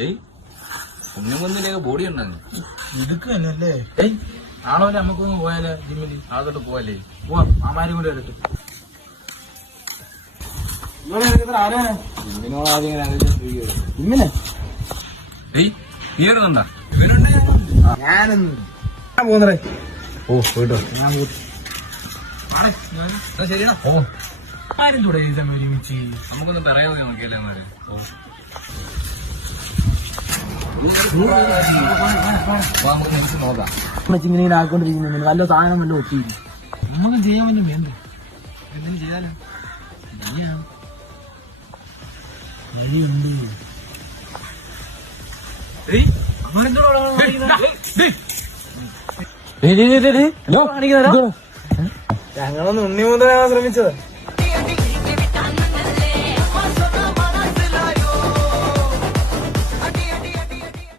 ഏയ് കുഞ്ഞുകുഞ്ഞിലേക്ക് ബോഡി ഉണ്ടെന്ന്. ഇടുക്ക് തന്നെയല്ലേ ഏയ് നാളെ വരെ നമുക്കൊന്ന് പോയാലേ ജിമ്മിൽ നാളെ പോവാലേ പോവാം മാമാരും കൂടെ എടുത്തു. ഞാനൊന്നും. ഓ പോയിട്ടോ. ഞാൻ ശരിയാ ഓ. ആരും നമുക്കൊന്ന് നോക്കിയല്ലേ ആയിക്കൊണ്ടിരിക്കുന്നു വല്ല സാധനം വല്ല ഒട്ടിയിരിക്കും നമുക്ക് ചെയ്യാൻ വേണ്ടി വേണ്ടേ എന്തിനു ചെയ്യാലോ വഴിയുണ്ട് ഞങ്ങളൊന്ന് ഉണ്ണി മുതലാണ് ശ്രമിച്ചത്